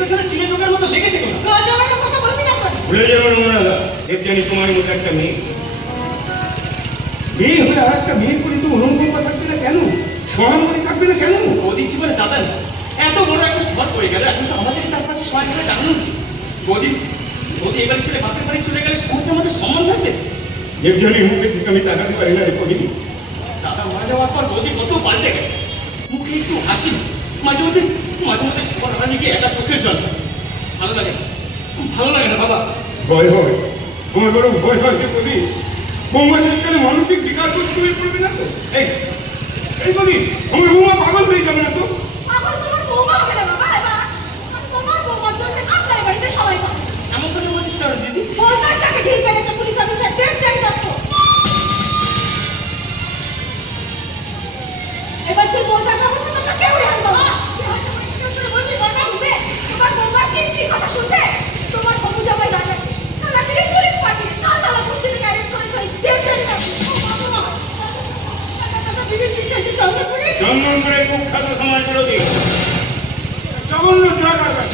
পেছনে চিনে চোখের মতো লেগে থেকো না। কথা বলবি না ভুলে যাবো না দেবযানী, তোমার মতো একটা মেয়ে হয়ে আর একটা মেয়ের প্রতি তো অনুকম্প থাকবে না কেন? সহানুভূতি থাকবে না কেন? বৌদির জীবনে দাদা না, এত বড় একটা ঝড় পড়ে গেল, এখন তো আমাদেরই তার পাশে সহায় করে দাঁড়ানো উচিত। বৌদি এবারে ছেলে বাপের বাড়ি চলে গেলে সমাজে আমাদের সম্মান থাকবে। দেবযানীর মুখে থেকে আমি তাকাতে পারি না রে প্রদীপ। দাদা মারা যাওয়ার পর বৌদি কত পাল্টে গেছে, মুখে একটু হাসি, মাঝে মধ্যে সবার হারানি গিয়ে একা চোখের জল। ভালো লাগে না বাবা। ভয় হয়, তোমার বড় ভয় হয় রে প্রদীপ। বৌমা শেষকালে মানসিক বিকার করতে হয়ে পড়বে না তো? এই প্রদীপ, আমার বৌমা পাগল হয়ে যাবে না তো? পাগল তোমার বৌমা হবে না বাবা, এবার তোমার বৌমার জন্য আপনার বাড়িতে সবাই পাবে। এমন কথা বলছিস কারণ দিদি? বলতার চাকে ঢিল পেরেছে পুলিশ অফিসার দেবযানী দত্ত। এবার সেই বলতার জগৎ তোমরা কেউ রেহাই পাবে না। বলবি বলটা শুনবে, তোমার বৌমার কি কথা শুনবে? তোমার বউ জামাই রাজা তারা কি পুলিশ পার্টি তালা পুলিশ থেকে অ্যারেস্ট করেছে দেবযানী দত্ত। বিশেষ বিশ্বাসী চন্দনপুরে কুখ্যাত সমাজ বিরোধী জঘন্য চোরাকারবার